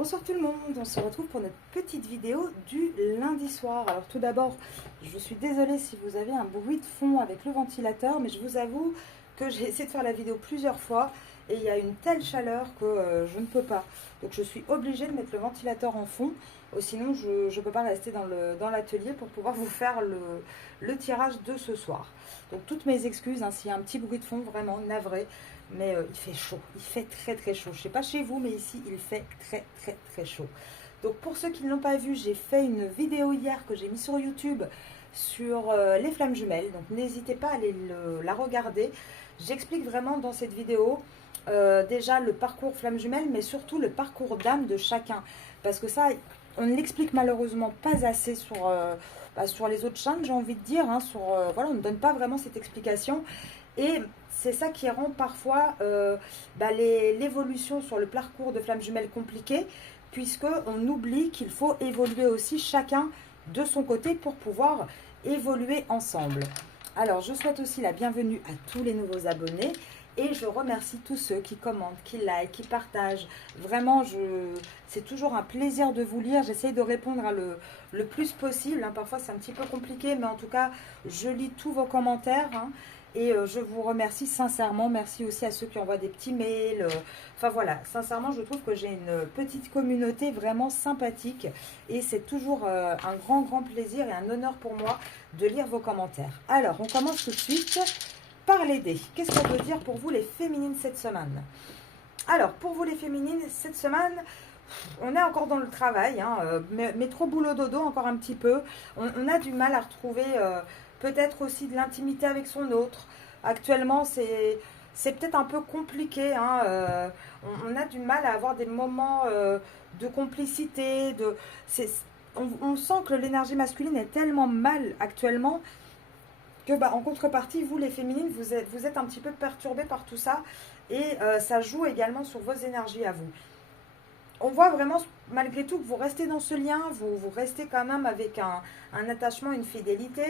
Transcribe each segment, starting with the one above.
Bonsoir tout le monde, on se retrouve pour notre petite vidéo du lundi soir. Alors tout d'abord, je suis désolée si vous avez un bruit de fond avec le ventilateur, mais je vous avoue que j'ai essayé de faire la vidéo plusieurs fois et il y a une telle chaleur que je ne peux pas. Donc je suis obligée de mettre le ventilateur en fond, sinon je ne peux pas rester dans l'atelier pour pouvoir vous faire le tirage de ce soir. Donc toutes mes excuses, hein, s'il y a un petit bruit de fond, vraiment navré. Mais il fait chaud, il fait très très chaud. Je ne sais pas chez vous, mais ici il fait très très très chaud. Donc pour ceux qui ne l'ont pas vu, j'ai fait une vidéo hier que j'ai mis sur YouTube sur les flammes jumelles. Donc n'hésitez pas à aller la regarder. J'explique vraiment dans cette vidéo déjà le parcours flammes jumelles, mais surtout le parcours d'âme de chacun. Parce que ça, on ne l'explique malheureusement pas assez sur les autres chaînes, j'ai envie de dire. Hein, voilà, on ne donne pas vraiment cette explication. Et c'est ça qui rend parfois l'évolution sur le parcours de flammes jumelles compliquée, puisqu'on oublie qu'il faut évoluer aussi chacun de son côté pour pouvoir évoluer ensemble. Alors, je souhaite aussi la bienvenue à tous les nouveaux abonnés et je remercie tous ceux qui commentent, qui likent, qui partagent. Vraiment, c'est toujours un plaisir de vous lire. J'essaye de répondre le plus possible. Hein. Parfois, c'est un petit peu compliqué, mais en tout cas, je lis tous vos commentaires. Hein. Et je vous remercie sincèrement. Merci aussi à ceux qui envoient des petits mails. Enfin voilà, sincèrement, je trouve que j'ai une petite communauté vraiment sympathique. Et c'est toujours un grand plaisir et un honneur pour moi de lire vos commentaires. Alors, on commence tout de suite par les dés. Qu'est-ce qu'on peut dire pour vous les féminines cette semaine? Alors, pour vous les féminines, cette semaine, on est encore dans le travail. Hein, mais trop boulot dodo encore un petit peu. On a du mal à retrouver... peut-être aussi de l'intimité avec son autre. Actuellement, c'est peut-être un peu compliqué. Hein, on a du mal à avoir des moments de complicité. On sent que l'énergie masculine est tellement mal actuellement que, en contrepartie, vous, les féminines, vous êtes un petit peu perturbées par tout ça. Et ça joue également sur vos énergies à vous. On voit vraiment, malgré tout, que vous restez dans ce lien, vous restez quand même avec un attachement, une fidélité,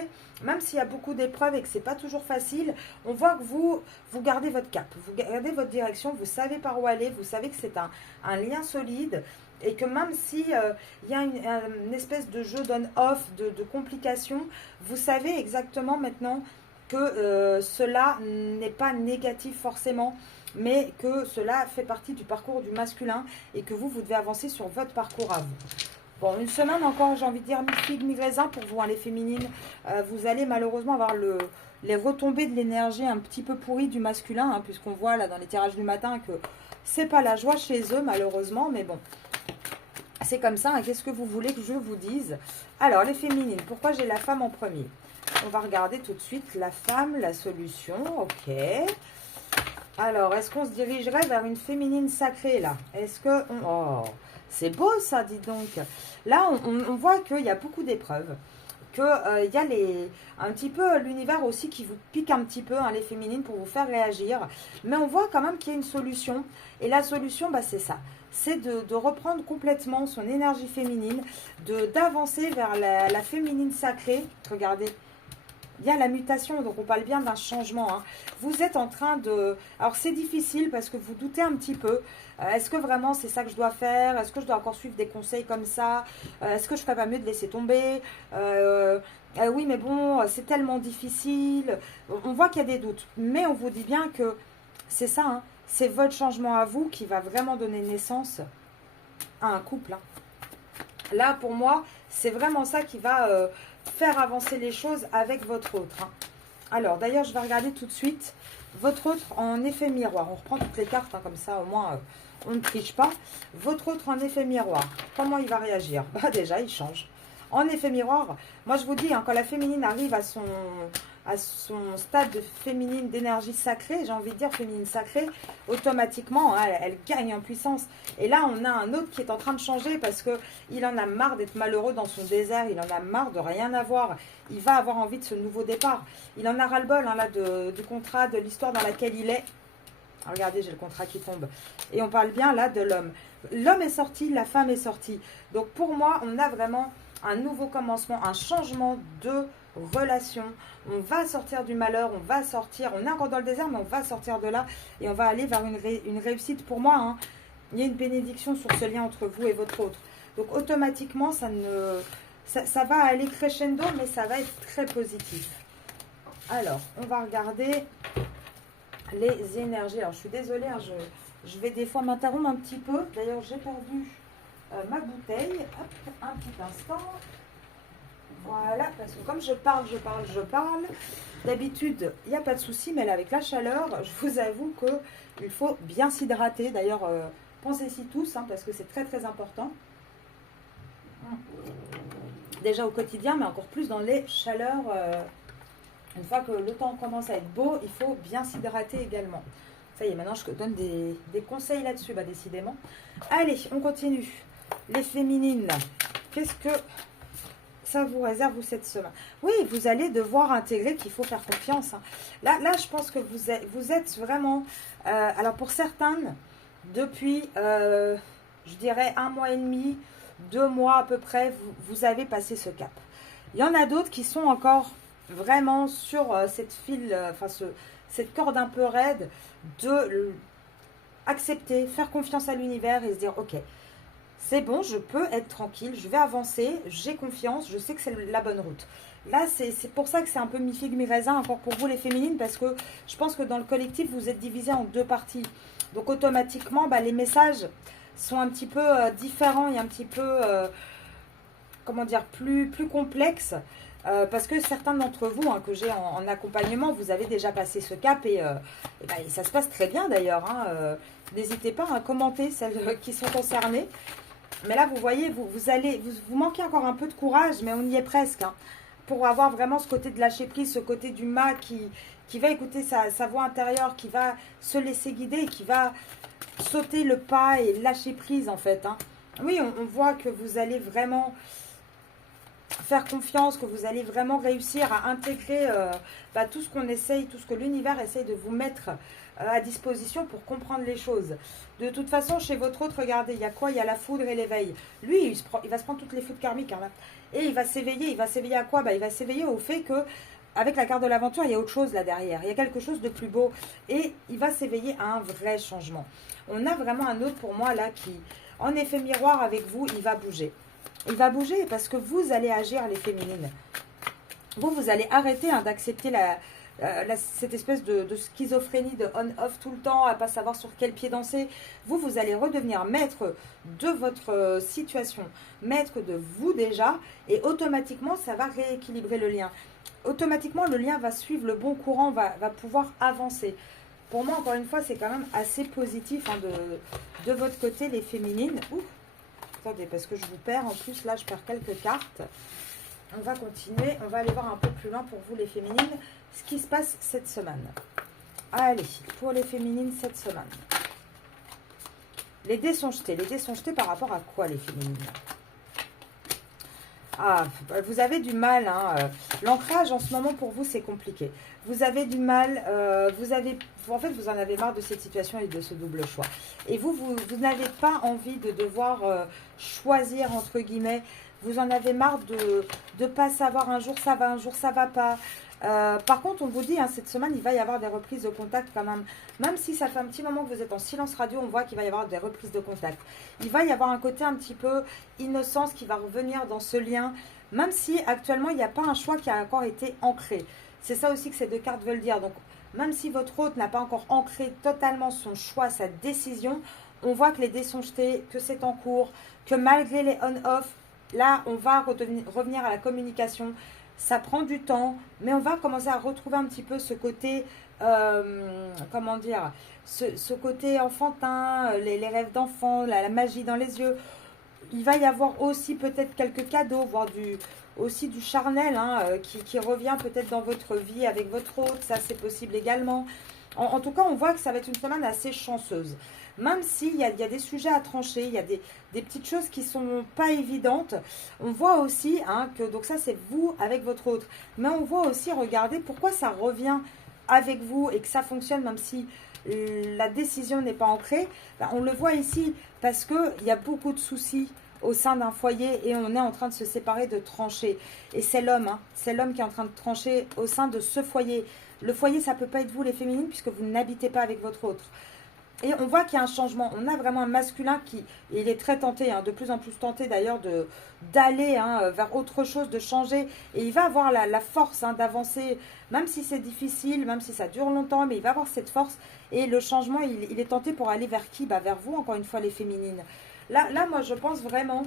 même s'il y a beaucoup d'épreuves et que ce n'est pas toujours facile, on voit que vous gardez votre cap, vous gardez votre direction, vous savez par où aller, vous savez que c'est un lien solide et que même si il y a une espèce de jeu d'on-off, de complications, vous savez exactement maintenant que cela n'est pas négatif forcément, mais que cela fait partie du parcours du masculin et que vous devez avancer sur votre parcours à vous. Bon, une semaine encore, j'ai envie de dire mi-figue, mi-raisin pour vous, hein, les féminines. Vous allez malheureusement avoir les retombées de l'énergie un petit peu pourrie du masculin, hein, puisqu'on voit là dans les tirages du matin que c'est pas la joie chez eux malheureusement, mais bon, c'est comme ça. Hein, qu'est-ce que vous voulez que je vous dise? Alors, les féminines, pourquoi j'ai la femme en premier? On va regarder tout de suite la femme, la solution, ok. Alors, est-ce qu'on se dirigerait vers une féminine sacrée, là? Est-ce que... Oh, c'est beau, ça, dis donc. Là, on voit qu'il y a beaucoup d'épreuves. Qu'il y a un petit peu l'univers aussi qui vous pique un petit peu, hein, les féminines, pour vous faire réagir. Mais on voit quand même qu'il y a une solution. Et la solution, c'est ça. C'est de reprendre complètement son énergie féminine, d'avancer vers la féminine sacrée. Regardez. Il y a la mutation, donc on parle bien d'un changement. Hein. Vous êtes en train de... Alors c'est difficile parce que vous doutez un petit peu. Est-ce que vraiment c'est ça que je dois faire? Est-ce que je dois encore suivre des conseils comme ça? Est-ce que je ne ferais pas mieux de laisser tomber? Oui, mais bon, c'est tellement difficile. On voit qu'il y a des doutes. Mais on vous dit bien que c'est ça. Hein. C'est votre changement à vous qui va vraiment donner naissance à un couple. Hein. Là, pour moi, c'est vraiment ça qui va... faire avancer les choses avec votre autre. Hein. Alors, d'ailleurs, je vais regarder tout de suite votre autre en effet miroir. On reprend toutes les cartes, hein, comme ça, au moins, on ne triche pas. Votre autre en effet miroir, comment il va réagir? Déjà, il change. En effet miroir, moi, je vous dis, hein, quand la féminine arrive à son stade de féminine, d'énergie sacrée, j'ai envie de dire féminine sacrée, automatiquement, hein, elle gagne en puissance. Et là, on a un autre qui est en train de changer parce qu'il en a marre d'être malheureux dans son désert, il en a marre de rien avoir. Il va avoir envie de ce nouveau départ. Il en a ras-le-bol, hein, là, du contrat, de l'histoire dans laquelle il est. Regardez, j'ai le contrat qui tombe. Et on parle bien là de l'homme. L'homme est sorti, la femme est sortie. Donc pour moi, on a vraiment un nouveau commencement, un changement de relation. On va sortir du malheur, on est encore dans le désert, mais on va sortir de là et on va aller vers une réussite pour moi. Hein. il y a une bénédiction sur ce lien entre vous et votre autre. Donc automatiquement, ça va aller crescendo, mais ça va être très positif. Alors, on va regarder les énergies. Alors, je suis désolée, hein, je vais des fois m'interrompre un petit peu. D'ailleurs, j'ai perdu ma bouteille. Hop, un petit instant. Voilà, parce que comme je parle. D'habitude, il n'y a pas de souci, mais là, avec la chaleur, je vous avoue qu'il faut bien s'hydrater. D'ailleurs, pensez-y tous, hein, parce que c'est très, très important. Déjà au quotidien, mais encore plus dans les chaleurs. Une fois que le temps commence à être beau, il faut bien s'hydrater également. Ça y est, maintenant, je donne des conseils là-dessus, bah, décidément. Allez, on continue. Les féminines, qu'est-ce que ça vous réserve, vous, cette semaine? Oui, vous allez devoir intégrer qu'il faut faire confiance. Hein. Là, je pense que vous êtes vraiment... alors, pour certaines, depuis, je dirais, 1 mois et demi, 2 mois à peu près, vous avez passé ce cap. Il y en a d'autres qui sont encore vraiment sur cette file, cette corde un peu raide, de accepter, faire confiance à l'univers et se dire, ok, c'est bon, je peux être tranquille, je vais avancer, j'ai confiance, je sais que c'est la bonne route. Là, c'est pour ça que c'est un peu mi-figue, mi-raisin encore pour vous les féminines, parce que je pense que dans le collectif, vous êtes divisés en 2 parties. Donc automatiquement, bah, les messages sont un petit peu différents et un petit peu, comment dire, plus complexes. Parce que certains d'entre vous, hein, que j'ai en accompagnement, vous avez déjà passé ce cap et ça se passe très bien d'ailleurs. Hein, n'hésitez pas à commenter celles qui sont concernées. Mais là, vous voyez, vous manquez encore un peu de courage, mais on y est presque. Hein, pour avoir vraiment ce côté de lâcher prise, ce côté du mât qui va écouter sa voix intérieure, qui va se laisser guider et qui va sauter le pas et lâcher prise en fait. Hein. Oui, on voit que vous allez vraiment faire confiance, que vous allez vraiment réussir à intégrer tout ce qu'on essaye, tout ce que l'univers essaye de vous mettre à disposition pour comprendre les choses. De toute façon, chez votre autre, regardez, il y a quoi? Il y a la foudre et l'éveil. Lui, il va se prendre toutes les foudres karmiques. Hein, là. Et il va s'éveiller. Il va s'éveiller à quoi? Il va s'éveiller au fait que, avec la carte de l'aventure, il y a autre chose là derrière. Il y a quelque chose de plus beau. Et il va s'éveiller à un vrai changement. On a vraiment un autre pour moi là qui, en effet miroir avec vous, il va bouger. Il va bouger parce que vous allez agir, les féminines. Vous allez arrêter d'accepter cette espèce de schizophrénie, de on-off tout le temps, à ne pas savoir sur quel pied danser. Vous allez redevenir maître de votre situation, maître de vous déjà, et automatiquement, ça va rééquilibrer le lien. Automatiquement, le lien va suivre le bon courant, va pouvoir avancer. Pour moi, encore une fois, c'est quand même assez positif hein, de votre côté, les féminines. Ouh. Attendez, parce que je vous perds. En plus, là, je perds quelques cartes. On va continuer. On va aller voir un peu plus loin pour vous, les féminines, ce qui se passe cette semaine. Allez, pour les féminines, cette semaine. Les dés sont jetés. Les dés sont jetés par rapport à quoi, les féminines? Ah, vous avez du mal. Hein. L'ancrage, en ce moment, pour vous, c'est compliqué. Vous avez du mal. En fait, vous en avez marre de cette situation et de ce double choix. Et vous n'avez pas envie de devoir choisir, entre guillemets. Vous en avez marre de ne pas savoir un jour ça va, un jour ça va pas. Par contre, on vous dit, hein, cette semaine, il va y avoir des reprises de contact quand même. Même si ça fait un petit moment que vous êtes en silence radio, on voit qu'il va y avoir des reprises de contact. Il va y avoir un côté un petit peu innocence qui va revenir dans ce lien, même si actuellement, il n'y a pas un choix qui a encore été ancré. C'est ça aussi que ces 2 cartes veulent dire. Donc, même si votre hôte n'a pas encore ancré totalement son choix, sa décision, on voit que les dés sont jetés, que c'est en cours, que malgré les on-off, là, on va revenir à la communication. Ça prend du temps, mais on va commencer à retrouver un petit peu ce côté, comment dire, ce côté enfantin, les rêves d'enfant, la magie dans les yeux. Il va y avoir aussi peut-être quelques cadeaux, voire aussi du charnel hein, qui revient peut-être dans votre vie avec votre hôte. Ça, c'est possible également. En tout cas, on voit que ça va être une semaine assez chanceuse. Même s'il y a des sujets à trancher, il y a des petites choses qui ne sont pas évidentes. On voit aussi hein, que, donc ça c'est vous avec votre autre, mais on voit aussi, regardez, pourquoi ça revient avec vous et que ça fonctionne même si la décision n'est pas ancrée. Ben, on le voit ici parce qu'il y a beaucoup de soucis au sein d'un foyer et on est en train de se séparer, de trancher. Et c'est l'homme, hein, c'est l'homme qui est en train de trancher au sein de ce foyer. Le foyer, ça ne peut pas être vous les féminines puisque vous n'habitez pas avec votre autre. Et on voit qu'il y a un changement. On a vraiment un masculin qui, et il est très tenté, hein, de plus en plus tenté d'ailleurs d'aller vers autre chose, de changer. Et il va avoir la force d'avancer, même si c'est difficile, même si ça dure longtemps, mais il va avoir cette force. Et le changement, il est tenté pour aller vers qui? Vers vous, encore une fois, les féminines. Là, moi, je pense vraiment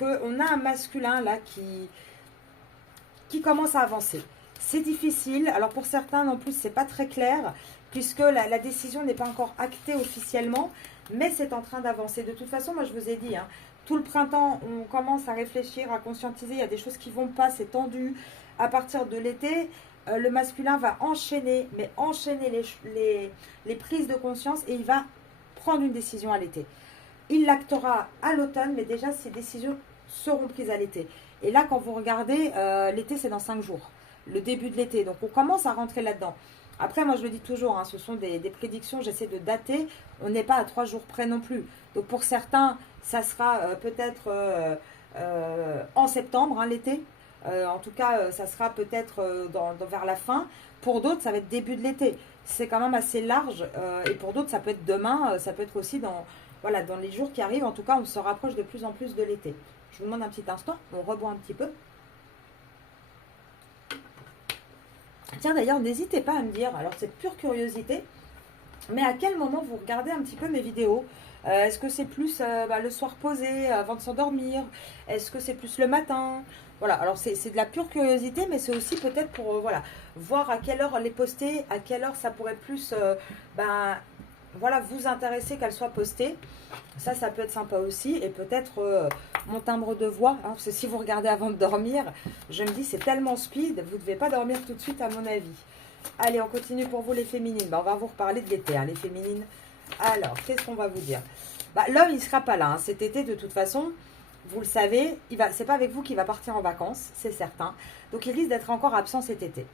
qu'on a un masculin là qui commence à avancer. C'est difficile. Alors pour certains, non plus, c'est pas très clair, puisque la décision n'est pas encore actée officiellement, mais c'est en train d'avancer. De toute façon, moi, je vous ai dit, tout le printemps, on commence à réfléchir, à conscientiser. Il y a des choses qui vont pas, c'est tendu. À partir de l'été, le masculin va enchaîner, mais enchaîner les prises de conscience et il va prendre une décision à l'été. Il l'actera à l'automne, mais déjà, ces décisions seront prises à l'été. Et là, quand vous regardez, l'été, c'est dans 5 jours. Le début de l'été. Donc, on commence à rentrer là-dedans. Après, moi, je le dis toujours, ce sont des prédictions. J'essaie de dater. On n'est pas à 3 jours près non plus. Donc, pour certains, ça sera peut-être en septembre, l'été. En tout cas, ça sera peut-être vers la fin. Pour d'autres, ça va être début de l'été. C'est quand même assez large. Et pour d'autres, ça peut être demain. Ça peut être aussi dans les jours qui arrivent. En tout cas, on se rapproche de plus en plus de l'été. Je vous demande un petit instant. On reboit un petit peu. Tiens, d'ailleurs, n'hésitez pas à me dire, alors c'est pure curiosité, mais à quel moment vous regardez un petit peu mes vidéos? Est-ce que c'est plus le soir posé, avant de s'endormir? Est-ce que c'est plus le matin? Voilà, alors c'est de la pure curiosité, mais c'est aussi peut-être pour voir à quelle heure les poster, à quelle heure ça pourrait plus vous intéresser qu'elle soit postée. Ça peut être sympa aussi. Et peut-être mon timbre de voix, parce que si vous regardez avant de dormir, je me dis c'est tellement speed, vous ne devez pas dormir tout de suite à mon avis. Allez, on continue pour vous les féminines. On va vous reparler de l'été, les féminines. Alors, qu'est-ce qu'on va vous dire? L'homme, il ne sera pas là cet été de toute façon. Vous le savez, c'est pas avec vous qu'il va partir en vacances, c'est certain. Donc, il risque d'être encore absent cet été.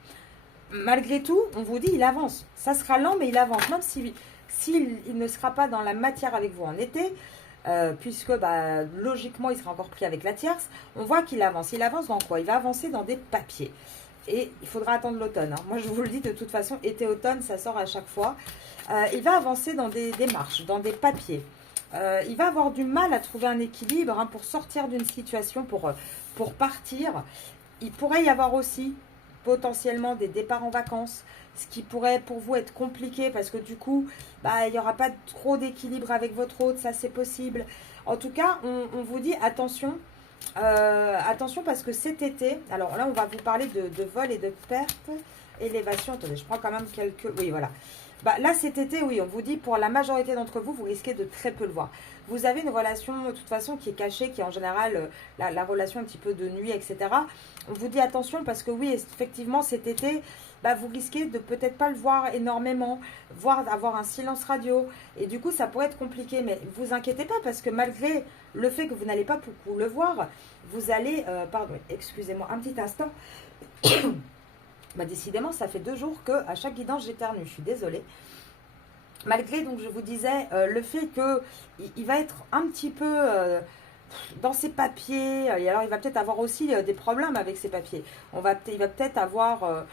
Malgré tout, on vous dit, il avance. Ça sera lent, mais il avance. Même s'il ne sera pas dans la matière avec vous en été, puisque logiquement, il sera encore pris avec la tierce, on voit qu'il avance. Il avance dans quoi? Il va avancer dans des papiers. Et il faudra attendre l'automne. Moi, je vous le dis de toute façon, été-automne, ça sort à chaque fois. Il va avancer dans des démarches, dans des papiers. Il va avoir du mal à trouver un équilibre pour sortir d'une situation, pour partir. Il pourrait y avoir aussi potentiellement des départs en vacances, ce qui pourrait pour vous être compliqué parce que du coup, il n'y aura pas trop d'équilibre avec votre hôte, ça c'est possible. En tout cas, on vous dit attention. Attention parce que cet été, alors là on va vous parler de vol et de perte, élévation, attendez je prends quand même quelques, oui voilà, là cet été oui on vous dit pour la majorité d'entre vous, vous risquez de très peu le voir. Vous avez une relation de toute façon qui est cachée, qui est en général la relation un petit peu de nuit, etc. On vous dit attention parce que oui effectivement cet été, vous risquez de peut-être pas le voir énormément, voire d'avoir un silence radio. Et du coup, ça pourrait être compliqué. Mais vous inquiétez pas parce que malgré le fait que vous n'allez pas beaucoup le voir, vous allez... pardon, excusez-moi un petit instant. Décidément, ça fait 2 jours qu'à chaque guidance, j'éternue. Je suis désolée. Malgré, donc je vous disais, le fait qu'il va être un petit peu... dans ses papiers, et alors il va peut-être avoir aussi des problèmes avec ses papiers. Il va peut-être avoir,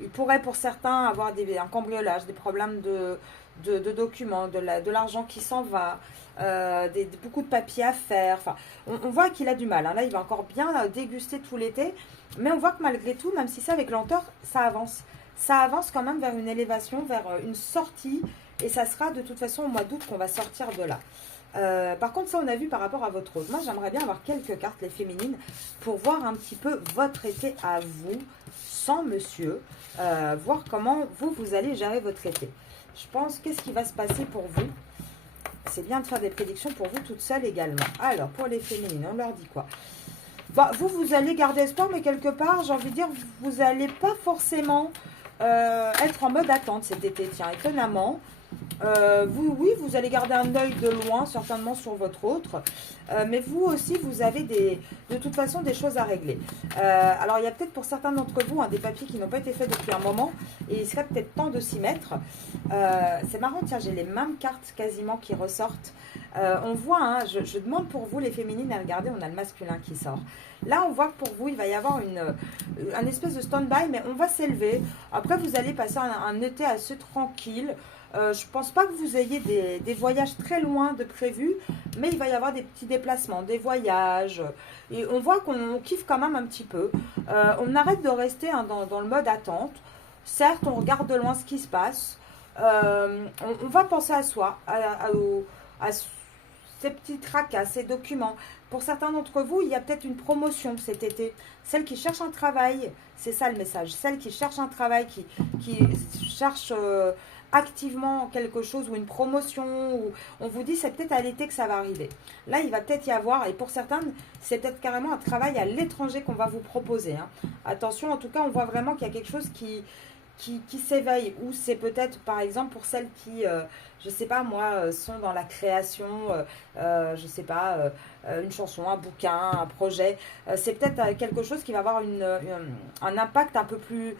il pourrait pour certains avoir un cambriolage, des problèmes de documents, de l'argent qui s'en va, beaucoup de papiers à faire. Enfin, on voit qu'il a du mal. Là, il va encore bien déguster tout l'été, mais on voit que malgré tout, même si c'est avec lenteur, ça avance. Ça avance quand même vers une élévation, vers une sortie, et ça sera de toute façon au mois d'août qu'on va sortir de là. Par contre, ça on a vu par rapport à votre rose. Moi, j'aimerais bien avoir quelques cartes, les féminines, pour voir un petit peu votre été à vous, sans monsieur, voir comment vous allez gérer votre été. Je pense, qu'est-ce qui va se passer pour vous? C'est bien de faire des prédictions pour vous toute seule également. Alors, pour les féminines, on leur dit quoi? Vous allez garder espoir, mais quelque part, j'ai envie de dire, vous n'allez pas forcément être en mode attente cet été. Tiens, étonnamment. Vous allez garder un œil de loin, certainement sur votre autre. Mais vous aussi, vous avez de toute façon des choses à régler. Alors, il y a peut-être pour certains d'entre vous des papiers qui n'ont pas été faits depuis un moment. Et il serait peut-être temps de s'y mettre. C'est marrant, tiens, j'ai les mêmes cartes quasiment qui ressortent. On voit, je demande pour vous les féminines à regarder, on a le masculin qui sort. Là, on voit que pour vous, il va y avoir un espèce de stand-by, mais on va s'élever. Après, vous allez passer un été assez tranquille. Je ne pense pas que vous ayez des voyages très loin de prévus, mais il va y avoir des petits déplacements, des voyages. Et on voit qu'on kiffe quand même un petit peu. On arrête de rester hein, dans le mode attente. Certes, on regarde de loin ce qui se passe. On va penser à soi, à ces petits tracas, ces documents. Pour certains d'entre vous, il y a peut-être une promotion cet été. Celles qui cherchent un travail, c'est ça le message. Celles qui cherchent un travail, qui cherchent activement quelque chose ou une promotion, ou on vous dit c'est peut-être à l'été que ça va arriver. Là, il va peut-être y avoir, et pour certains, c'est peut-être carrément un travail à l'étranger qu'on va vous proposer. Hein. Attention, en tout cas, on voit vraiment qu'il y a quelque chose qui s'éveille, ou c'est peut-être par exemple pour celles qui, je sais pas moi, sont dans la création, je sais pas, une chanson, un bouquin, un projet, c'est peut-être quelque chose qui va avoir un impact un peu plus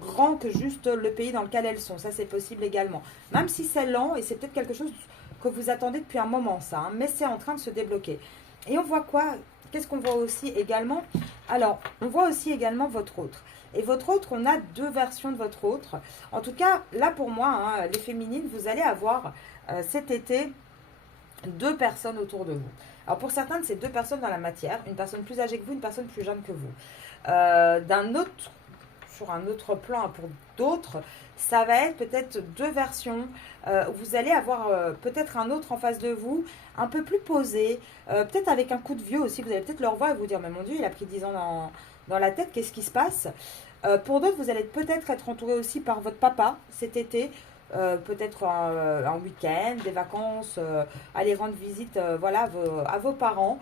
grand que juste le pays dans lequel elles sont, ça c'est possible également, même si c'est lent et c'est peut-être quelque chose que vous attendez depuis un moment ça, hein, mais c'est en train de se débloquer. Et on voit quoi? Qu'est-ce qu'on voit aussi également? Alors, on voit aussi également votre autre. Et votre autre, on a deux versions de votre autre. En tout cas, là pour moi, hein, les féminines, vous allez avoir cet été deux personnes autour de vous. Alors pour certaines, c'est deux personnes dans la matière, une personne plus âgée que vous, une personne plus jeune que vous. Sur un autre plan, pour d'autres, ça va être peut-être deux versions. Vous allez avoir peut-être un autre en face de vous, un peu plus posé, peut-être avec un coup de vieux aussi. Vous allez peut-être le revoir et vous dire, mais mon Dieu, il a pris 10 ans dans la tête, qu'est-ce qui se passe? Pour d'autres, vous allez peut-être être entouré aussi par votre papa cet été, peut-être un week-end, des vacances, aller rendre visite voilà, à vos parents.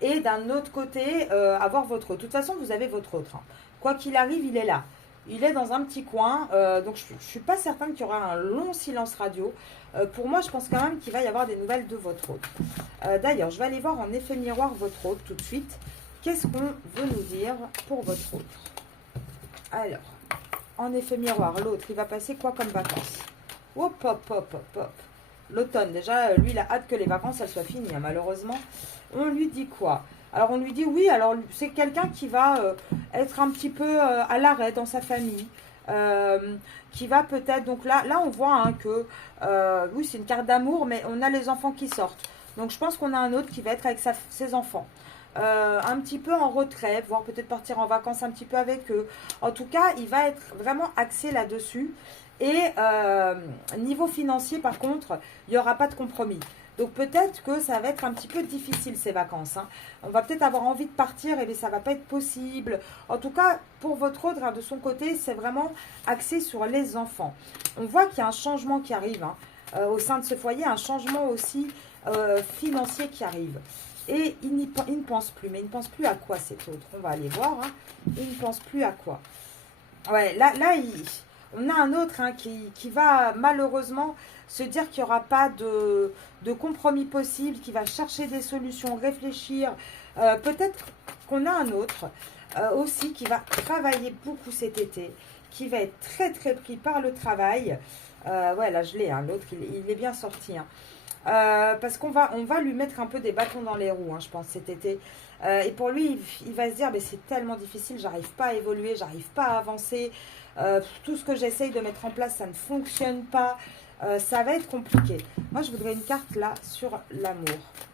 Et d'un autre côté, avoir votre autre. De toute façon, vous avez votre autre. Hein. Quoi qu'il arrive, il est là. Il est dans un petit coin. Donc, je ne suis pas certaine qu'il y aura un long silence radio. Pour moi, je pense quand même qu'il va y avoir des nouvelles de votre autre. D'ailleurs, je vais aller voir en effet miroir votre autre tout de suite. Qu'est-ce qu'on veut nous dire pour votre autre? Alors, en effet miroir, l'autre, il va passer quoi comme vacances? Hop, hop, hop, hop, hop. L'automne, déjà, lui, il a hâte que les vacances, elles soient finies, hein, malheureusement. On lui dit quoi? Alors, on lui dit oui, alors c'est quelqu'un qui va être un petit peu à l'arrêt dans sa famille. Qui va peut-être, donc là on voit hein, que, oui, c'est une carte d'amour, mais on a les enfants qui sortent. Donc, je pense qu'on a un autre qui va être avec ses enfants. Un petit peu en retrait, voire peut-être partir en vacances un petit peu avec eux. En tout cas, il va être vraiment axé là-dessus. Et niveau financier, par contre, il n'y aura pas de compromis. Donc peut-être que ça va être un petit peu difficile ces vacances. Hein. On va peut-être avoir envie de partir et ça ne va pas être possible. En tout cas, pour votre autre, hein, de son côté, c'est vraiment axé sur les enfants. On voit qu'il y a un changement qui arrive hein, au sein de ce foyer, un changement aussi financier qui arrive. Et il ne pense plus. Mais il ne pense plus à quoi cet autre? On va aller voir. Hein. Il ne pense plus à quoi? Ouais, là on a un autre hein, qui va malheureusement se dire qu'il n'y aura pas de compromis possible, qui va chercher des solutions, réfléchir. Peut-être qu'on a un autre aussi qui va travailler beaucoup cet été, qui va être très très pris par le travail. Ouais, là je l'ai, hein, l'autre il est bien sorti. Hein. Parce qu'on on va lui mettre un peu des bâtons dans les roues, hein, je pense, cet été. Et pour lui, il va se dire, c'est tellement difficile, j'arrive pas à évoluer, j'arrive pas à avancer. Tout ce que j'essaye de mettre en place, ça ne fonctionne pas. Ça va être compliqué. Moi, je voudrais une carte là sur l'amour.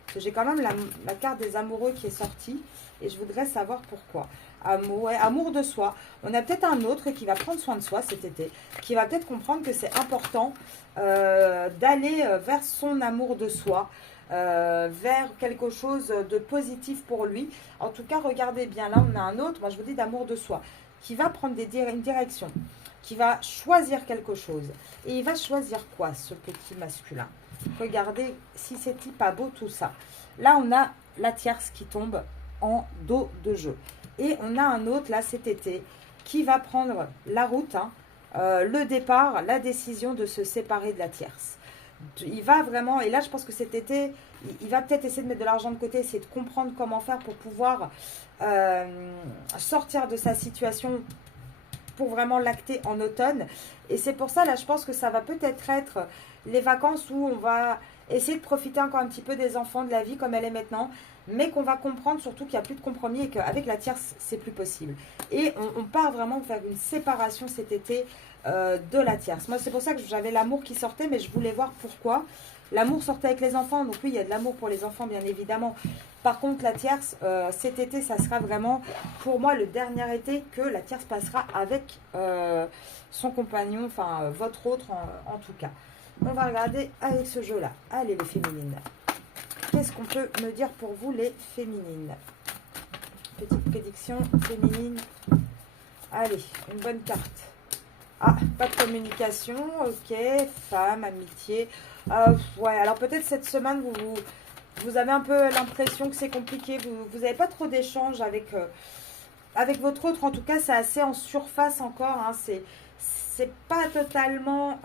Parce que j'ai quand même la carte des amoureux qui est sortie. Et je voudrais savoir pourquoi. Amour, ouais, amour de soi. On a peut-être un autre qui va prendre soin de soi cet été. Qui va peut-être comprendre que c'est important d'aller vers son amour de soi. Vers quelque chose de positif pour lui. En tout cas, regardez bien. Là, on a un autre. Moi, je vous dis d'amour de soi. Qui va prendre une direction. Qui va choisir quelque chose. Et il va choisir quoi, ce petit masculin? Regardez si c'est pas beau tout ça. Là, on a la tierce qui tombe en dos de jeu. Et on a un autre, là, cet été, qui va prendre la route, hein, le départ, la décision de se séparer de la tierce. Il va vraiment, et là, je pense que cet été, il va peut-être essayer de mettre de l'argent de côté, essayer de comprendre comment faire pour pouvoir sortir de sa situation pour vraiment l'acter en automne. Et c'est pour ça, là, je pense que ça va peut-être être les vacances où on va essayer de profiter encore un petit peu des enfants, de la vie comme elle est maintenant, mais qu'on va comprendre surtout qu'il n'y a plus de compromis et qu'avec la tierce, c'est plus possible. Et on part vraiment faire une séparation cet été de la tierce. Moi, c'est pour ça que j'avais l'amour qui sortait, mais je voulais voir pourquoi. L'amour sortait avec les enfants, donc oui, il y a de l'amour pour les enfants, bien évidemment. Par contre, la tierce, cet été, ça sera vraiment, pour moi, le dernier été que la tierce passera avec son compagnon, enfin, votre autre en tout cas. On va regarder avec ce jeu-là. Allez, les féminines. Qu'est-ce qu'on peut me dire pour vous, les féminines? Petite prédiction féminine. Allez, une bonne carte. Ah, pas de communication, ok. Femme, amitié. Ouais, alors peut-être cette semaine, vous avez un peu l'impression que c'est compliqué. Vous n'avez pas trop d'échanges avec votre autre. En tout cas, c'est assez en surface encore. Hein. C'est pas totalement,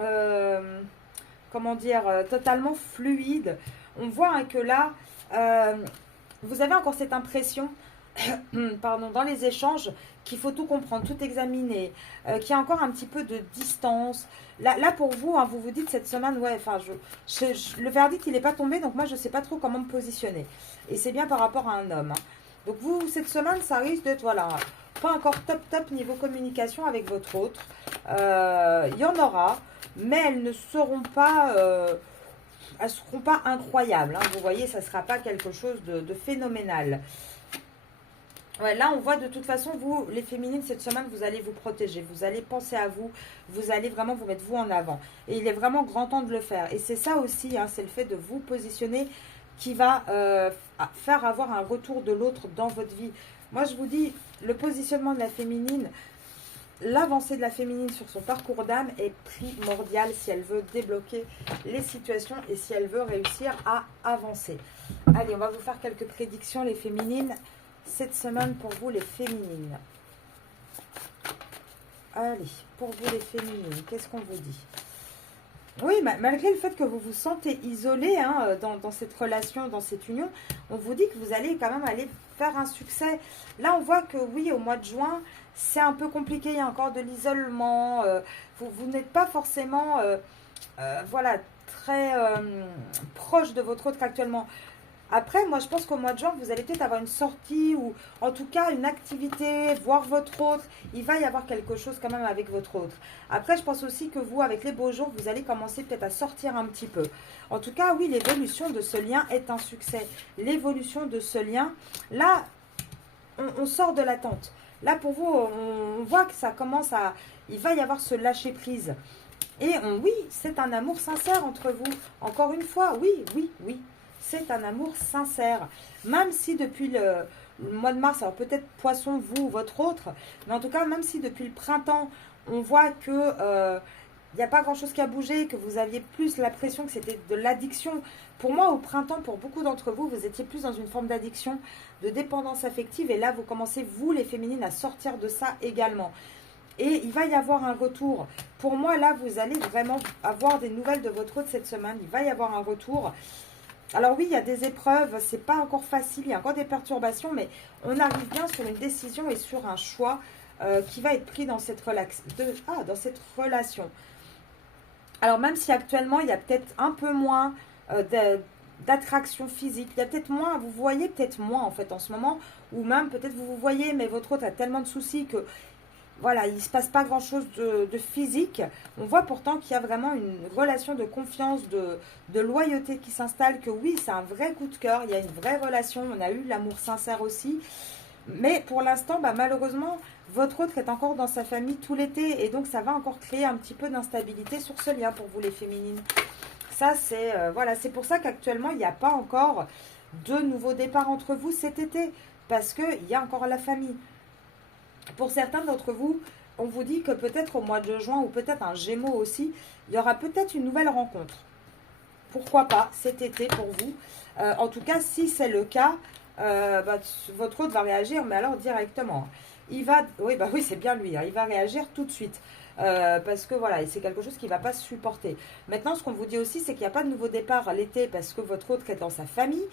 comment dire, totalement fluide. On voit hein, que là, vous avez encore cette impression, pardon, dans les échanges, qu'il faut tout comprendre, tout examiner, qu'il y a encore un petit peu de distance. Là pour vous, hein, vous vous dites cette semaine, ouais, enfin, le verdict, il n'est pas tombé, donc moi, je ne sais pas trop comment me positionner. Et c'est bien par rapport à un homme. Hein. Donc vous, cette semaine, ça risque d'être, voilà, pas encore top niveau communication avec votre autre. Il y en aura, mais elles ne seront pas... elles ne seront pas incroyables. Hein. Vous voyez, ça ne sera pas quelque chose de phénoménal. Ouais, là, on voit de toute façon, vous, les féminines, cette semaine, vous allez vous protéger. Vous allez penser à vous. Vous allez vraiment vous mettre vous en avant. Et il est vraiment grand temps de le faire. Et c'est ça aussi, hein, c'est le fait de vous positionner qui va faire avoir un retour de l'autre dans votre vie. Moi, je vous dis, le positionnement de la féminine, l'avancée de la féminine sur son parcours d'âme est primordiale si elle veut débloquer les situations et si elle veut réussir à avancer. Allez, on va vous faire quelques prédictions, les féminines. Cette semaine pour vous les féminines. Allez, pour vous les féminines, qu'est-ce qu'on vous dit? Oui, malgré le fait que vous vous sentez isolé hein, dans cette relation, dans cette union, on vous dit que vous allez quand même aller faire un succès. Là, on voit que oui, au mois de juin, c'est un peu compliqué, il y a encore de l'isolement. Vous n'êtes pas forcément voilà, très proche de votre autre actuellement. Après, moi, je pense qu'au mois de juin, vous allez peut-être avoir une sortie ou en tout cas une activité, voir votre autre. Il va y avoir quelque chose quand même avec votre autre. Après, je pense aussi que vous, avec les beaux jours, vous allez commencer peut-être à sortir un petit peu. En tout cas, oui, l'évolution de ce lien est un succès. L'évolution de ce lien, là, on sort de l'attente. Là, pour vous, on voit que ça commence à... Il va y avoir ce lâcher-prise. Et oui, c'est un amour sincère entre vous. Encore une fois, oui. C'est un amour sincère. Même si depuis le mois de mars, alors peut-être poisson, vous ou votre autre, mais en tout cas, même si depuis le printemps, on voit que il n'y a pas grand-chose qui a bougé, que vous aviez plus l'impression que c'était de l'addiction. Pour moi, au printemps, pour beaucoup d'entre vous, vous étiez plus dans une forme d'addiction, de dépendance affective. Et là, vous commencez, vous, les féminines, à sortir de ça également. Et il va y avoir un retour. Pour moi, là, vous allez vraiment avoir des nouvelles de votre autre cette semaine. Il va y avoir un retour. Alors oui, il y a des épreuves, c'est pas encore facile, il y a encore des perturbations, mais on arrive bien sur une décision et sur un choix qui va être pris dans cette relation. Alors même si actuellement, il y a peut-être un peu moins d'attraction physique, il y a peut-être moins, vous voyez peut-être moins en fait en ce moment, ou même peut-être vous voyez, mais votre autre a tellement de soucis que voilà, il ne se passe pas grand-chose de physique. On voit pourtant qu'il y a vraiment une relation de confiance, de loyauté qui s'installe, que oui, c'est un vrai coup de cœur, il y a une vraie relation, on a eu l'amour sincère aussi. Mais pour l'instant, malheureusement, votre autre est encore dans sa famille tout l'été, et donc ça va encore créer un petit peu d'instabilité sur ce lien pour vous les féminines. Ça, c'est voilà, c'est pour ça qu'actuellement, il n'y a pas encore de nouveaux départs entre vous cet été, parce qu'il y a encore la famille. Pour certains d'entre vous, on vous dit que peut-être au mois de juin ou peut-être un Gémeaux aussi, il y aura peut-être une nouvelle rencontre. Pourquoi pas cet été pour vous. En tout cas, si c'est le cas, votre autre va réagir, mais alors directement. Il va, oui, c'est bien lui, hein, il va réagir tout de suite. Parce que voilà, c'est quelque chose qui ne va pas supporter. Maintenant, ce qu'on vous dit aussi, c'est qu'il n'y a pas de nouveau départ l'été parce que votre autre est dans sa famille.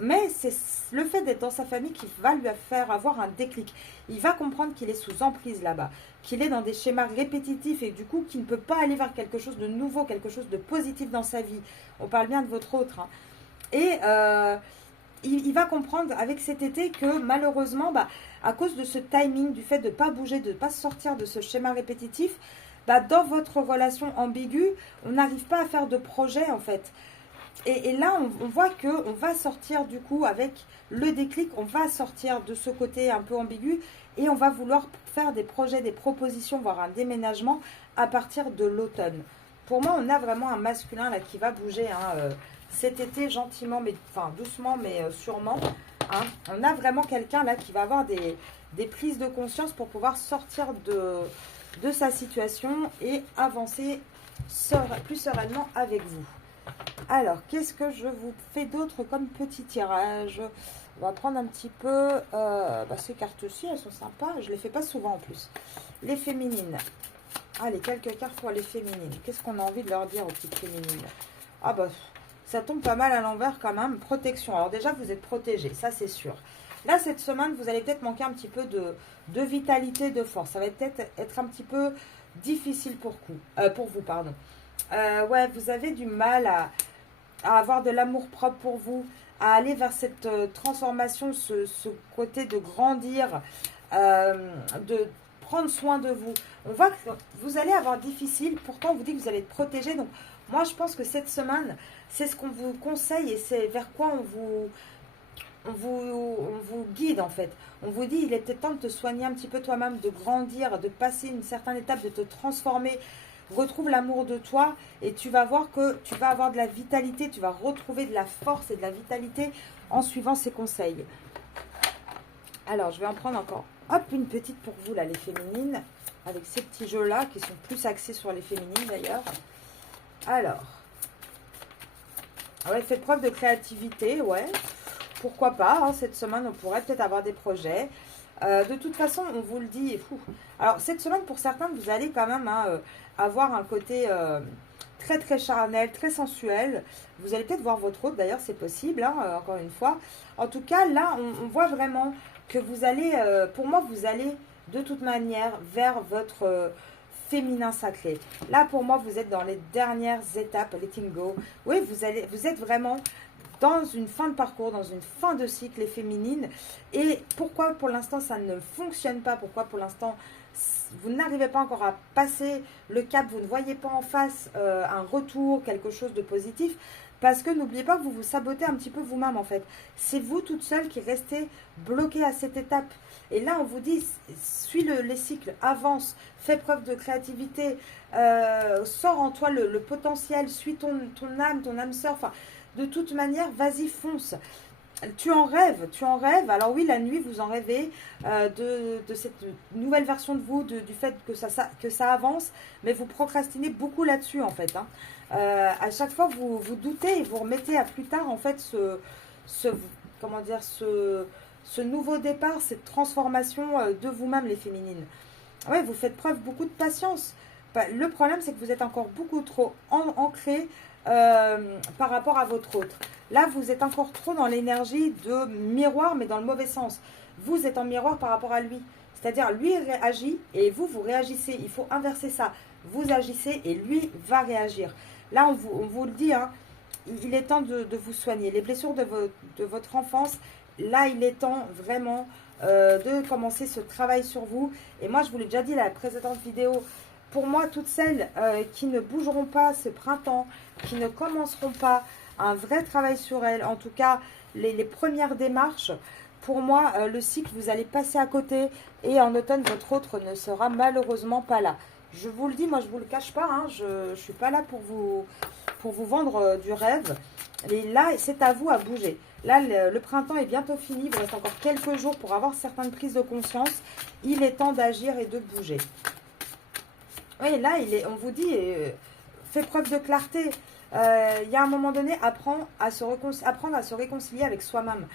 Mais c'est le fait d'être dans sa famille qui va lui faire avoir un déclic. Il va comprendre qu'il est sous emprise là-bas, qu'il est dans des schémas répétitifs et du coup qu'il ne peut pas aller vers quelque chose de nouveau, quelque chose de positif dans sa vie. On parle bien de votre autre. Hein. Et il va comprendre avec cet été que malheureusement, à cause de ce timing, du fait de ne pas bouger, de ne pas sortir de ce schéma répétitif, bah, dans votre relation ambiguë, on n'arrive pas à faire de projet en fait. Et là, on voit qu'on va sortir du coup avec le déclic, on va sortir de ce côté un peu ambigu et on va vouloir faire des projets, des propositions, voire un déménagement à partir de l'automne. Pour moi, on a vraiment un masculin là qui va bouger cet été gentiment, mais enfin doucement, mais sûrement. Hein. On a vraiment quelqu'un là qui va avoir des prises de conscience pour pouvoir sortir de sa situation et avancer plus sereinement avec vous. Alors, qu'est-ce que je vous fais d'autre comme petit tirage? On va prendre un petit peu... ces cartes-ci, elles sont sympas. Je ne les fais pas souvent en plus. Les féminines. Allez, quelques cartes pour les féminines. Qu'est-ce qu'on a envie de leur dire aux petites féminines? Ah bah, ça tombe pas mal à l'envers quand même. Protection. Alors déjà, vous êtes protégés, ça c'est sûr. Là, cette semaine, vous allez peut-être manquer un petit peu de vitalité, de force. Ça va peut-être être un petit peu difficile pour vous, pardon. Ouais, vous avez du mal à avoir de l'amour propre pour vous, à aller vers cette transformation, ce côté de grandir, de prendre soin de vous. On voit que vous allez avoir difficile, pourtant on vous dit que vous allez être protégé. Donc moi je pense que cette semaine, c'est ce qu'on vous conseille et c'est vers quoi on vous guide en fait. On vous dit il est peut-être temps de te soigner un petit peu toi-même, de grandir, de passer une certaine étape, de te transformer. Retrouve l'amour de toi et tu vas voir que tu vas avoir de la vitalité, tu vas retrouver de la force et de la vitalité en suivant ces conseils. Alors, je vais en prendre encore, hop, une petite pour vous, là, les féminines, avec ces petits jeux-là, qui sont plus axés sur les féminines, d'ailleurs. Alors, ouais, faites preuve de créativité, ouais, pourquoi pas, hein, cette semaine, on pourrait peut-être avoir des projets. De toute façon, on vous le dit, alors, cette semaine, pour certains, vous allez quand même avoir un côté très, très charnel, très sensuel. Vous allez peut-être voir votre hôte, d'ailleurs, c'est possible, hein, encore une fois. En tout cas, là, on voit vraiment que vous allez, pour moi, vous allez de toute manière vers votre féminin sacré. Là, pour moi, vous êtes dans les dernières étapes, letting go. Oui, vous êtes vraiment dans une fin de parcours, dans une fin de cycle, les féminines. Et pourquoi pour l'instant ça ne fonctionne pas? Pourquoi pour l'instant vous n'arrivez pas encore à passer le cap? Vous ne voyez pas en face un retour, quelque chose de positif? Parce que n'oubliez pas que vous vous sabotez un petit peu vous-même en fait. C'est vous toute seule qui restez bloquée à cette étape. Et là on vous dit, suis les cycles, avance, fais preuve de créativité, sors en toi le potentiel, suis ton âme sœur, enfin de toute manière, vas-y, fonce. Tu en rêves. Alors oui, la nuit, vous en rêvez de cette nouvelle version de vous, du fait que ça avance, mais vous procrastinez beaucoup là-dessus, en fait. Hein. À chaque fois, vous doutez et vous remettez à plus tard, en fait, ce nouveau départ, cette transformation de vous-même, les féminines. Oui, vous faites preuve beaucoup de patience. Le problème, c'est que vous êtes encore beaucoup trop ancré par rapport à votre autre. Là, vous êtes encore trop dans l'énergie de miroir, mais dans le mauvais sens. Vous êtes en miroir par rapport à lui. C'est-à-dire, lui réagit et vous réagissez. Il faut inverser ça. Vous agissez et lui va réagir. Là, on vous le dit, hein, il est temps de vous soigner. Les blessures de votre enfance, là, il est temps vraiment de commencer ce travail sur vous. Et moi, je vous l'ai déjà dit dans la précédente vidéo, pour moi, toutes celles qui ne bougeront pas ce printemps, qui ne commenceront pas un vrai travail sur elles, en tout cas les premières démarches, pour moi, le cycle, vous allez passer à côté et en automne, votre autre ne sera malheureusement pas là. Je vous le dis, moi je ne vous le cache pas, hein, je ne suis pas là pour vous vendre du rêve. Et là, c'est à vous à bouger. Là, le printemps est bientôt fini, il vous reste encore quelques jours pour avoir certaines prises de conscience. Il est temps d'agir et de bouger. Oui, là, on vous dit, fais preuve de clarté. Il y a un moment donné, apprendre à se réconcilier avec soi-même.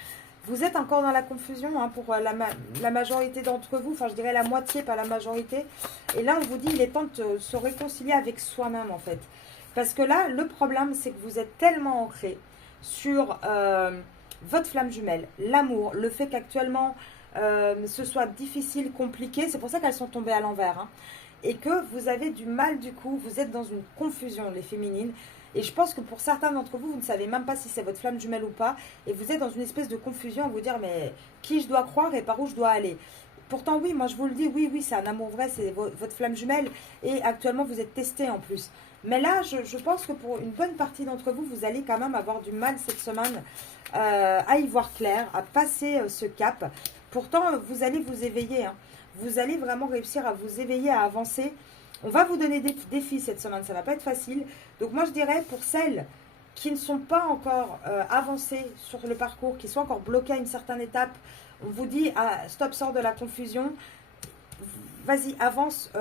Vous êtes encore dans la confusion hein, pour la majorité d'entre vous, enfin je dirais la moitié, pas la majorité. Et là, on vous dit, il est temps de se réconcilier avec soi-même en fait. Parce que là, le problème, c'est que vous êtes tellement ancré sur votre flamme jumelle, l'amour, le fait qu'actuellement, ce soit difficile, compliqué. C'est pour ça qu'elles sont tombées à l'envers. Hein. Et que vous avez du mal du coup, vous êtes dans une confusion, les féminines. Et je pense que pour certains d'entre vous, vous ne savez même pas si c'est votre flamme jumelle ou pas. Et vous êtes dans une espèce de confusion à vous dire, mais qui je dois croire et par où je dois aller. Pourtant, oui, moi je vous le dis, oui, oui, c'est un amour vrai, c'est votre flamme jumelle. Et actuellement, vous êtes testé en plus. Mais là, je pense que pour une bonne partie d'entre vous, vous allez quand même avoir du mal cette semaine à y voir clair, à passer ce cap. Pourtant, vous allez vous éveiller. Hein. Vous allez vraiment réussir à vous éveiller, à avancer. On va vous donner des défis cette semaine, ça ne va pas être facile. Donc moi, je dirais pour celles qui ne sont pas encore avancées sur le parcours, qui sont encore bloquées à une certaine étape, on vous dit, ah, stop, sors de la confusion, vas-y, avance,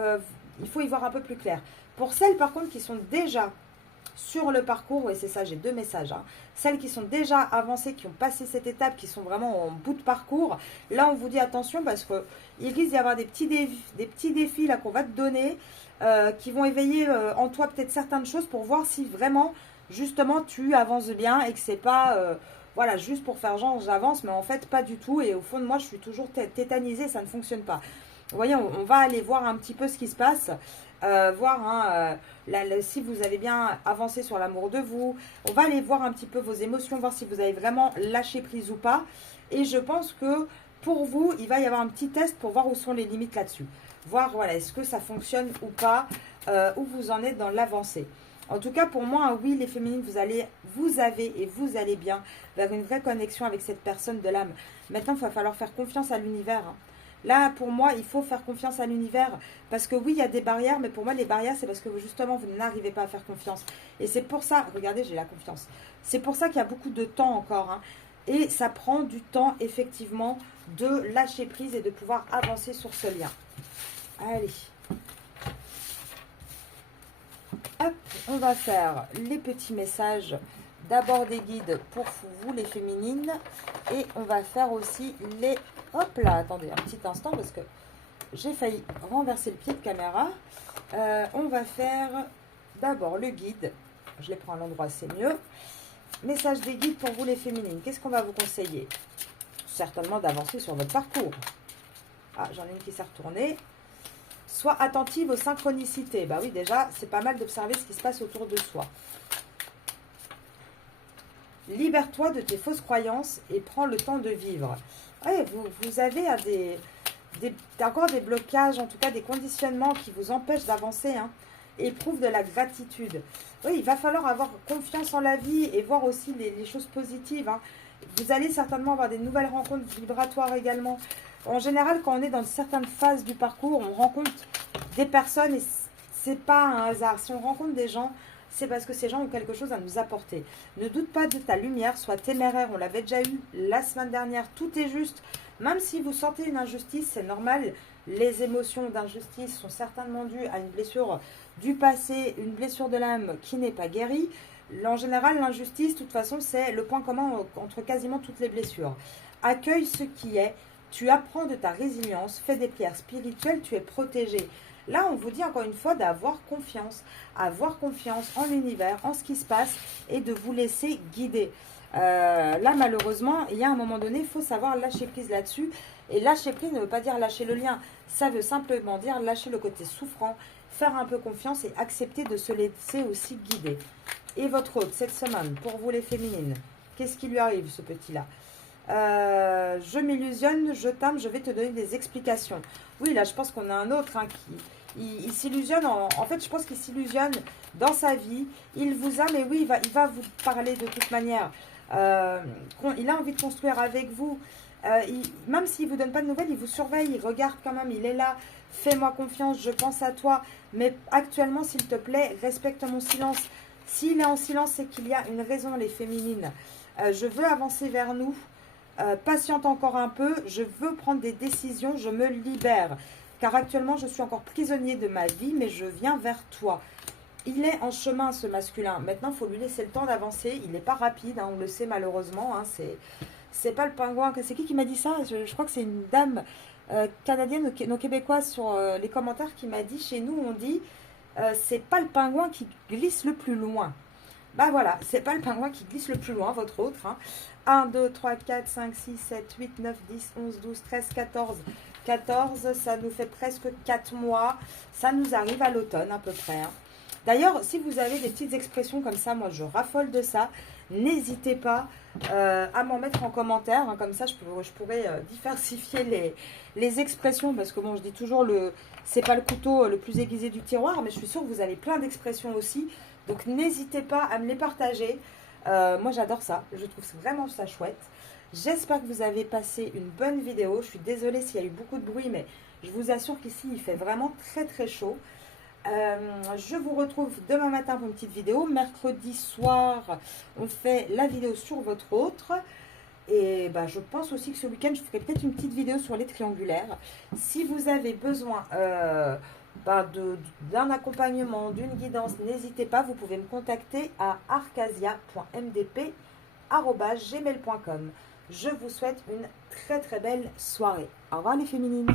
il faut y voir un peu plus clair. Pour celles par contre qui sont déjà sur le parcours, et c'est ça, j'ai deux messages, hein. Celles qui sont déjà avancées, qui ont passé cette étape, qui sont vraiment en bout de parcours, là on vous dit attention parce qu'il risque d'y avoir des petits défis là qu'on va te donner, qui vont éveiller en toi peut-être certaines choses pour voir si vraiment, justement, tu avances bien et que c'est pas, voilà, juste pour faire genre j'avance, mais en fait pas du tout, et au fond de moi je suis toujours tétanisée, ça ne fonctionne pas. Vous voyez, on va aller voir un petit peu ce qui se passe. Voir hein, si vous avez bien avancé sur l'amour de vous. On va aller voir un petit peu vos émotions, voir si vous avez vraiment lâché prise ou pas. Et je pense que pour vous, il va y avoir un petit test pour voir où sont les limites là-dessus. Voir, voilà, est-ce que ça fonctionne ou pas, où vous en êtes dans l'avancée. En tout cas, pour moi, oui, les féminines, vous allez bien vers une vraie connexion avec cette personne de l'âme. Maintenant, il va falloir faire confiance à l'univers, hein. Là, pour moi, il faut faire confiance à l'univers. Parce que oui, il y a des barrières, mais pour moi, les barrières, c'est parce que justement, vous n'arrivez pas à faire confiance. Et c'est pour ça, regardez, j'ai la confiance. C'est pour ça qu'il y a beaucoup de temps encore, hein. Et ça prend du temps, effectivement, de lâcher prise et de pouvoir avancer sur ce lien. Allez. Hop, on va faire les petits messages. D'abord des guides pour vous, les féminines. Et on va faire aussi les... Hop là, attendez un petit instant parce que j'ai failli renverser le pied de caméra. On va faire d'abord le guide. Je les prends à l'endroit, c'est mieux. Message des guides pour vous, les féminines. Qu'est-ce qu'on va vous conseiller? Certainement d'avancer sur votre parcours. Ah, j'en ai une qui s'est retournée. Sois attentive aux synchronicités. Bah oui, déjà, c'est pas mal d'observer ce qui se passe autour de soi. Libère-toi de tes fausses croyances et prends le temps de vivre. Ouais, vous avez encore des blocages, en tout cas des conditionnements qui vous empêchent d'avancer, hein. Éprouve de la gratitude. Oui, il va falloir avoir confiance en la vie et voir aussi les choses positives, hein. Vous allez certainement avoir des nouvelles rencontres vibratoires également. En général, quand on est dans certaines phases du parcours, on rencontre des personnes et c'est pas un hasard. Si on rencontre des gens, c'est parce que ces gens ont quelque chose à nous apporter. Ne doute pas de ta lumière, sois téméraire. On l'avait déjà eu la semaine dernière. Tout est juste. Même si vous sentez une injustice, c'est normal. Les émotions d'injustice sont certainement dues à une blessure du passé, une blessure de l'âme qui n'est pas guérie. En général, l'injustice, de toute façon, c'est le point commun entre quasiment toutes les blessures. Accueille ce qui est. Tu apprends de ta résilience. Fais des prières spirituelles. Tu es protégé. Là, on vous dit encore une fois d'avoir confiance en l'univers, en ce qui se passe et de vous laisser guider. Là, malheureusement, il y a un moment donné, il faut savoir lâcher prise là-dessus. Et lâcher prise ne veut pas dire lâcher le lien. Ça veut simplement dire lâcher le côté souffrant, faire un peu confiance et accepter de se laisser aussi guider. Et votre hôte, cette semaine, pour vous les féminines, qu'est-ce qui lui arrive, ce petit-là? Je m'illusionne, je t'aime, je vais te donner des explications. Oui, là, je pense qu'on a un autre hein, il s'illusionne. En fait, je pense qu'il s'illusionne dans sa vie. Il vous a, mais oui, il va vous parler de toute manière. Il a envie de construire avec vous. Même s'il ne vous donne pas de nouvelles, il vous surveille, il regarde quand même, il est là. Fais-moi confiance, je pense à toi. Mais actuellement, s'il te plaît, respecte mon silence. S'il est en silence, c'est qu'il y a une raison, les féminines. Je veux avancer vers nous. Patiente encore un peu, je veux prendre des décisions, je me libère. Car actuellement, je suis encore prisonnier de ma vie, mais je viens vers toi. Il est en chemin, ce masculin. Maintenant, il faut lui laisser le temps d'avancer. Il n'est pas rapide, hein, on le sait malheureusement. Hein, c'est pas le pingouin. C'est qui m'a dit ça? Je crois que c'est une dame canadienne, non québécoise, sur les commentaires qui m'a dit, chez nous, on dit, c'est pas le pingouin qui glisse le plus loin. Bah voilà, c'est pas le pingouin qui glisse le plus loin, votre autre. Hein. 1, 2, 3, 4, 5, 6, 7, 8, 9, 10, 11, 12, 13, 14. 14, ça nous fait presque 4 mois. Ça nous arrive à l'automne à peu près. Hein. D'ailleurs, si vous avez des petites expressions comme ça, moi je raffole de ça. n'hésitez pas à m'en mettre en commentaire. Hein, comme ça, je pourrais diversifier les expressions. Parce que bon, je dis toujours, c'est pas le couteau le plus aiguisé du tiroir. Mais je suis sûre que vous avez plein d'expressions aussi. Donc, n'hésitez pas à me les partager. Moi, j'adore ça. Je trouve vraiment ça chouette. J'espère que vous avez passé une bonne vidéo. Je suis désolée s'il y a eu beaucoup de bruit, mais je vous assure qu'ici, il fait vraiment très très chaud. Je vous retrouve demain matin pour une petite vidéo. Mercredi soir, on fait la vidéo sur votre autre. Et bah, je pense aussi que ce week-end, je ferai peut-être une petite vidéo sur les triangulaires. Si vous avez besoin d'un accompagnement, d'une guidance, n'hésitez pas. Vous pouvez me contacter à arcasia.mdp@gmail.com. Je vous souhaite une très très belle soirée. Au revoir les féminines.